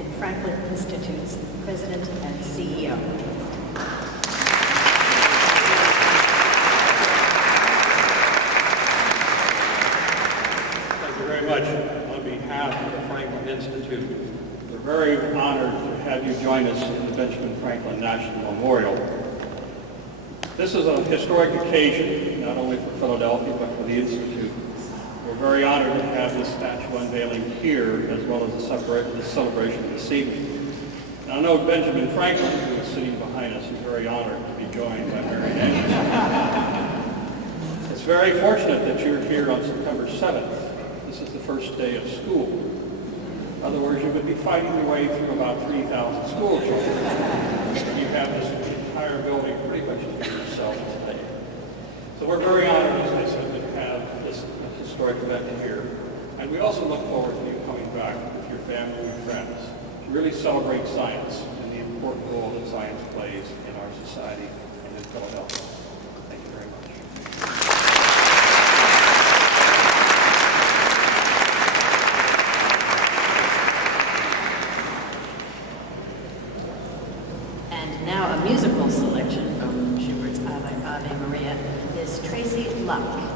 Benjamin Franklin Institute's President and CEO. Thank you very much. On behalf of the Franklin Institute, we're very honored to have you join us in the Benjamin Franklin National Memorial. This is a historic occasion, not only for Philadelphia, but for the Institute. We're very honored to have this statue unveiling here, as well as the celebration this evening. Now, I know Benjamin Franklin, who is sitting behind us, is very honored to be joined by Marian. It's very fortunate that you're here on September 7th. This is the first day of school. In other words, you would be fighting your way through about 3,000 school children. You have this entire building pretty much to yourself today. So we're very honored, as I said, to have this historic event here. And we also look forward to you coming back with your family and friends to really celebrate science and the important role that science plays in our society and in Philadelphia. Thank you very much. And now a musical selection from Schubert's Ave Ave Maria is Tracy Luck.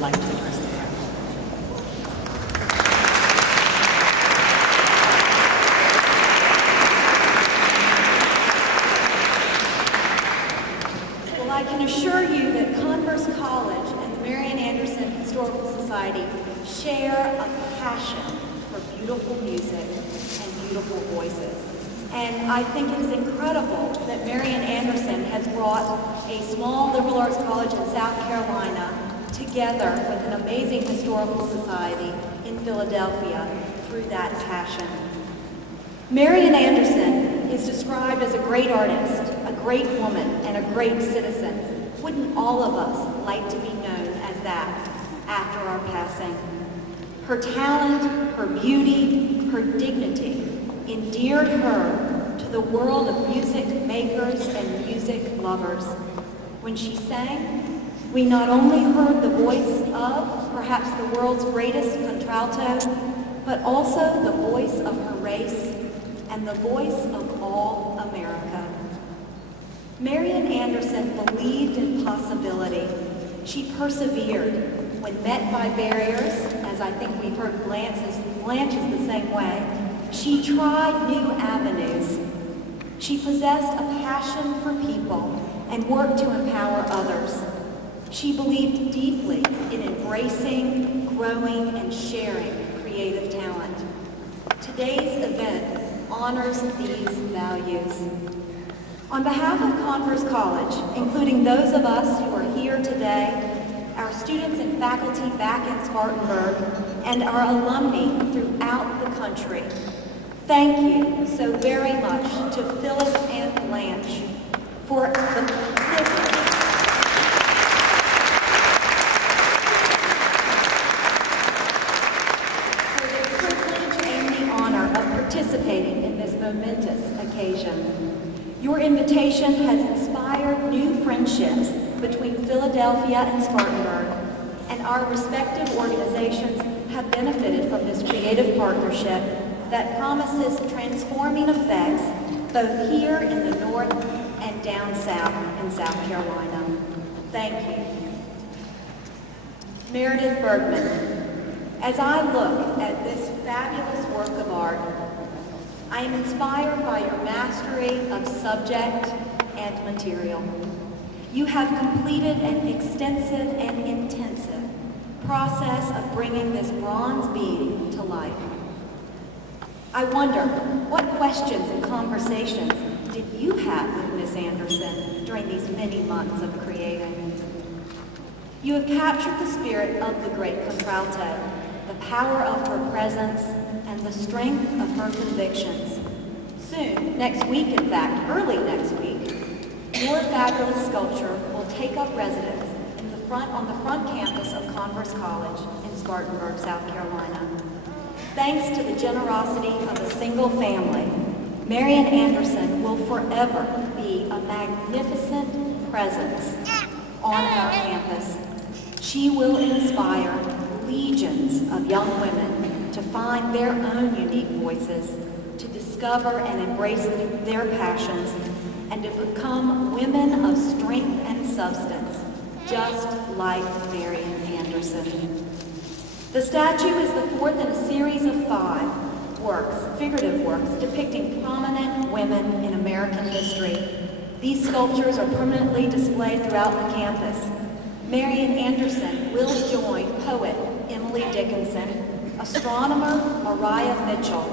would like to address the crowd. Well, I can assure you that Converse College and the Marian Anderson Historical Society share a passion for beautiful music and beautiful voices. And I think it is incredible that Marian Anderson has brought a small liberal arts college in South Carolina together with an amazing historical society in Philadelphia through that passion. Marian Anderson is described as a great artist, a great woman, and a great citizen. Wouldn't all of us like to be known as that after our passing? Her talent, her beauty, her dignity endeared her to the world of music makers and music lovers. When she sang, we not only heard the voice of perhaps the world's greatest contralto, but also the voice of her race and the voice of all America. Marian Anderson believed in possibility. She persevered when met by barriers, as I think we've heard Blanche's the same way. She tried new avenues. She possessed a passion for people and worked to empower others. She believed deeply in embracing, growing, and sharing creative talent. Today's event honors these values. On behalf of Converse College, including those of us who are here today, our students and faculty back in Spartanburg, and our alumni throughout the country, thank you so very much to Phyllis and Blanche for the privilege and the honor of participating in this momentous occasion. Your invitation has inspired new friendships between Philadelphia and Spartanburg, and our respective organizations have benefited from this creative partnership that promises transforming effects both here in the North and down south in South Carolina. Thank you. Meredith Bergman, as I look at this fabulous work of art, I am inspired by your mastery of subject and material. You have completed an extensive and intensive process of bringing this bronze being to life. I wonder, what questions and conversations did you have with Miss Anderson during these many months of creating? You have captured the spirit of the great contralto, the power of her presence, and the strength of her convictions. Soon, next week in fact, early next week, your fabulous sculpture will take up residence on the front campus of Converse College in Spartanburg, South Carolina. Thanks to the generosity of a single family, Marian Anderson will forever be a magnificent presence on our campus. She will inspire legions of young women to find their own unique voices, to discover and embrace their passions, and to become women of strength and substance, just like Marian Anderson. The statue is the fourth in a series of 5 works, figurative works, depicting prominent women in American history. These sculptures are permanently displayed throughout the campus. Marian Anderson will join poet Emily Dickinson, astronomer Mariah Mitchell,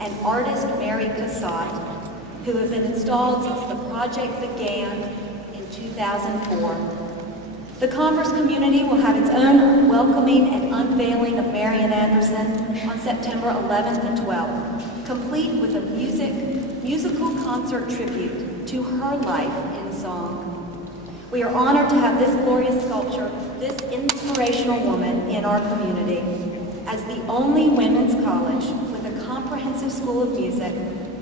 and artist Mary Cassatt, who have been installed since the project began in 2004. The Converse community will have its own welcoming and unveiling of Marian Anderson on September 11th and 12th, complete with a musical concert tribute to her life in song. We are honored to have this glorious sculpture, this inspirational woman in our community, as the only women's college with a comprehensive school of music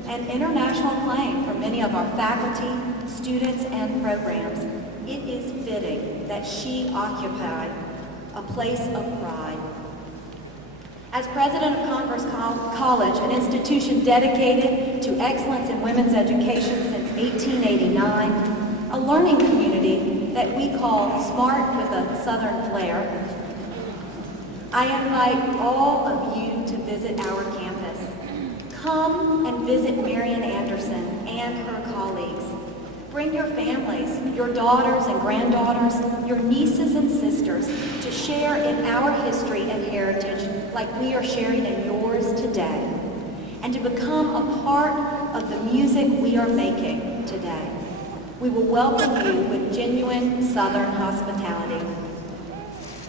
and international acclaim for many of our faculty, students, and programs. It is fitting that she occupy a place of pride. As president of Converse College, an institution dedicated to excellence in women's education since 1889, a learning community that we call Smart with a Southern Flair, I invite all of you to visit our campus. Come and visit Marian Anderson and her colleagues. Bring your families, your daughters and granddaughters, your nieces and sisters to share in our history and heritage like we are sharing in yours today, and to become a part of the music we are making today. We will welcome you with genuine Southern hospitality.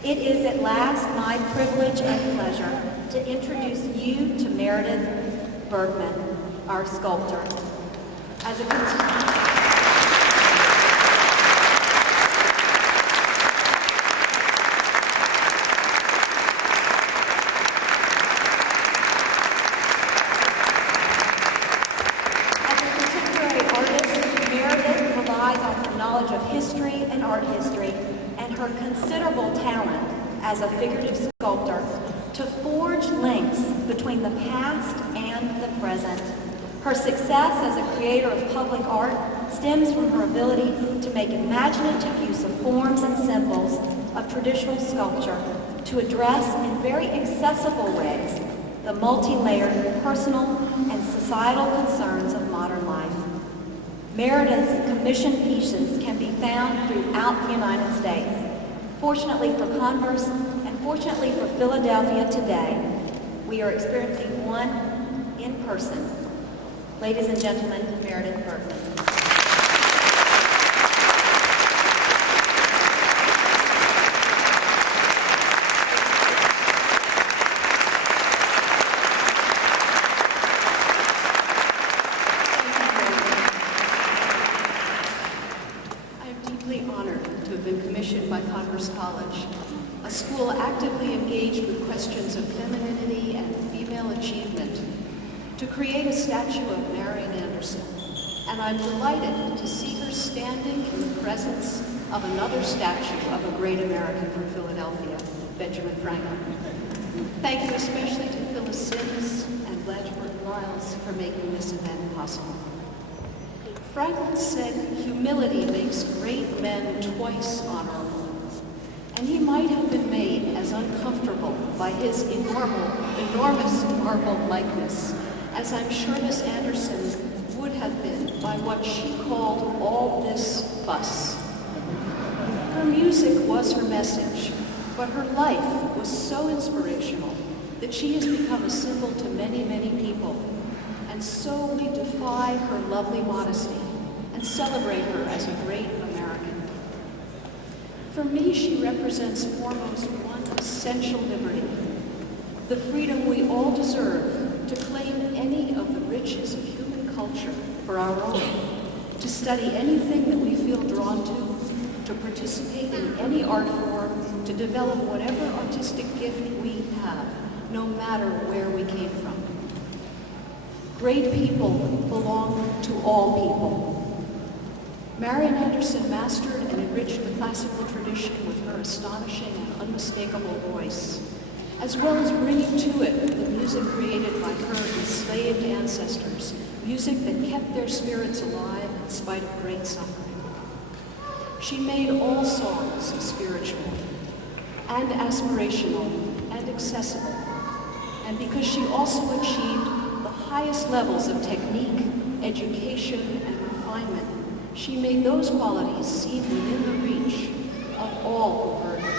It is at last my privilege and pleasure to introduce you to Meredith Bergman, our sculptor. As a history and art history, and her considerable talent as a figurative sculptor to forge links between the past and the present. Her success as a creator of public art stems from her ability to make imaginative use of forms and symbols of traditional sculpture to address in very accessible ways the multi-layered personal and societal concerns of modern life. Meredith's commissioned pieces can be found throughout the United States. Fortunately for Converse, and fortunately for Philadelphia today, we are experiencing one in person. Ladies and gentlemen, Meredith Bergman. By Converse College, a school actively engaged with questions of femininity and female achievement, to create a statue of Marian Anderson. And I'm delighted to see her standing in the presence of another statue of a great American from Philadelphia, Benjamin Franklin. Thank you especially to Phyllis and Blanchard Miles for making this event possible. Franklin said, "Humility makes great men twice honorable." And he might have been made as uncomfortable by his enormous marble likeness as I'm sure Miss Anderson would have been by what she called all this fuss. Her music was her message, but her life was so inspirational that she has become a symbol to many, many people. And so we defy her lovely modesty and celebrate her as a great American. For me, she represents foremost one essential liberty, the freedom we all deserve to claim any of the riches of human culture for our own, to study anything that we feel drawn to participate in any art form, to develop whatever artistic gift we have, no matter where we came from. Great people belong to all people. Marian Anderson mastered and enriched the classical tradition with her astonishing and unmistakable voice, as well as bringing to it the music created by her enslaved ancestors, music that kept their spirits alive in spite of great suffering. She made all songs spiritual and aspirational and accessible, and because she also achieved the highest levels of technique, education, and refinement, she made those qualities seem within the reach of all who heard her.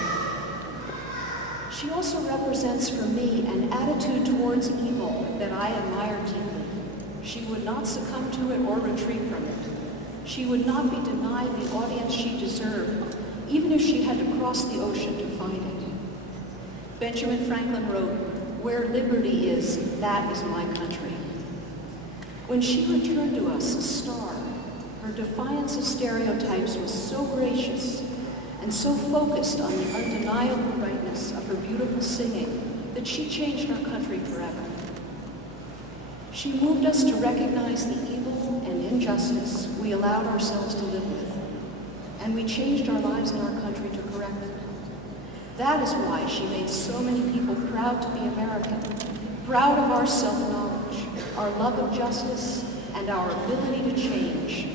She also represents for me an attitude towards evil that I admire deeply. She would not succumb to it or retreat from it. She would not be denied the audience she deserved, even if she had to cross the ocean to find it. Benjamin Franklin wrote, "Where liberty is, that is my country." When she returned to us a star, her defiance of stereotypes was so gracious and so focused on the undeniable rightness of her beautiful singing that she changed our country forever. She moved us to recognize the evil and injustice we allowed ourselves to live with, and we changed our lives and our country to correct it. That is why she made so many people proud to be American, proud of our self-knowledge, our love of justice, and our ability to change.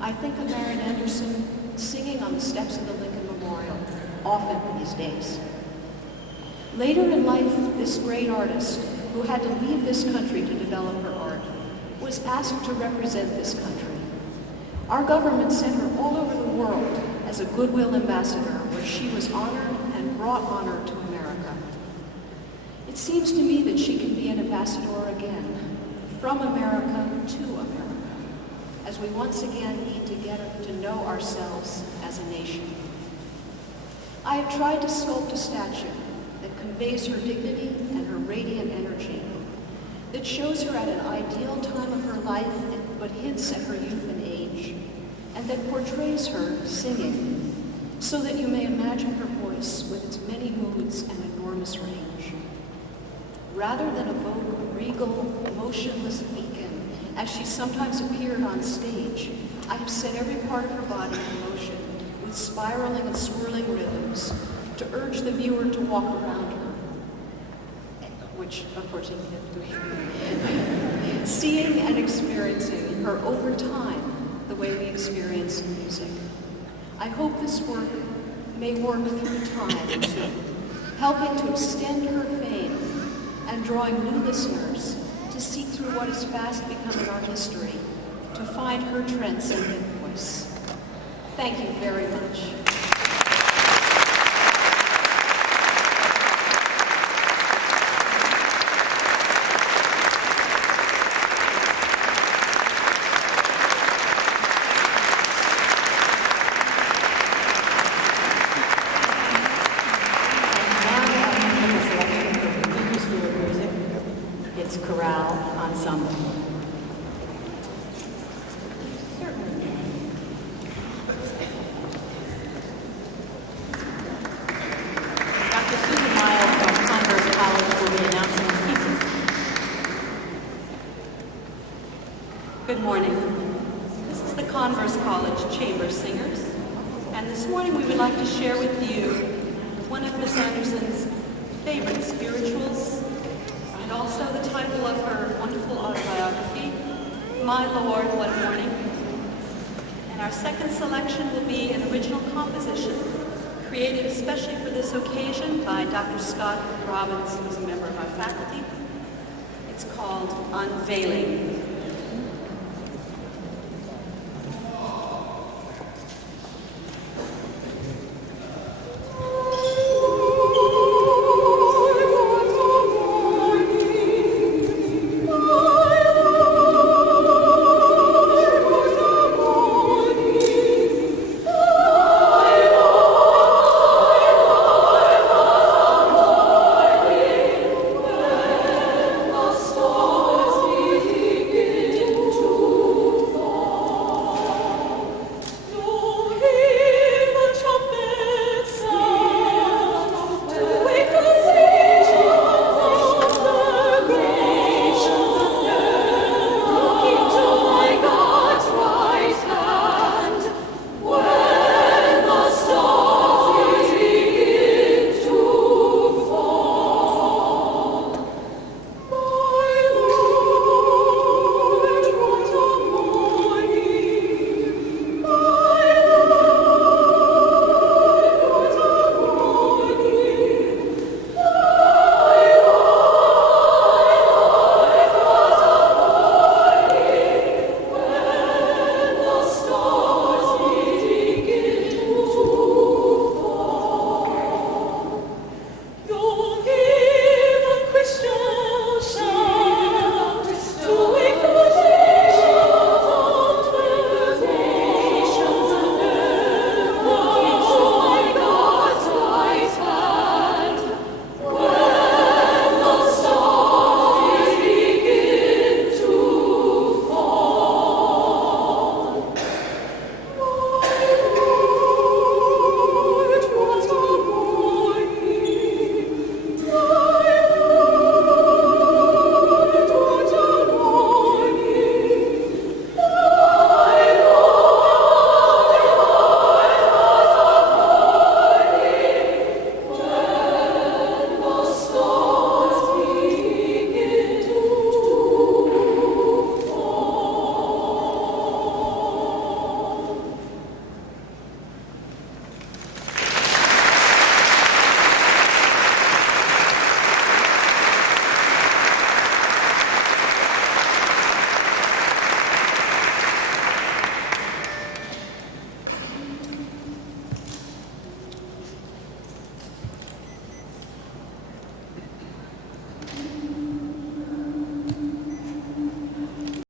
I think of Marian Anderson singing on the steps of the Lincoln Memorial often these days. Later in life, this great artist, who had to leave this country to develop her art, was asked to represent this country. Our government sent her all over the world as a goodwill ambassador, where she was honored and brought honor to America. It seems to me that she can be an ambassador again, from America to America, as we once again need to get to know ourselves as a nation. I have tried to sculpt a statue that conveys her dignity and her radiant energy, that shows her at an ideal time of her life but hints at her youth and age, and that portrays her singing, so that you may imagine her voice with its many moods and enormous range. Rather than evoke a regal, motionless beacon, as she sometimes appeared on stage, I have set every part of her body in motion, with spiraling and swirling rhythms, to urge the viewer to walk around her, which of course you can't do. Seeing and experiencing her over time, the way we experience music. I hope this work may work through time too, helping to extend her fame and drawing new listeners to seek through what is fast becoming our history, to find her transcendent voice. Thank you very much. Good morning. This is the Converse College Chamber Singers, and this morning we would like to share with you one of Miss Anderson's favorite spirituals, and also the title of her wonderful autobiography, My Lord, What a Morning. And our second selection will be an original composition created especially for this occasion by Dr. Scott Robbins, who is a member of our faculty. It's called Unveiling.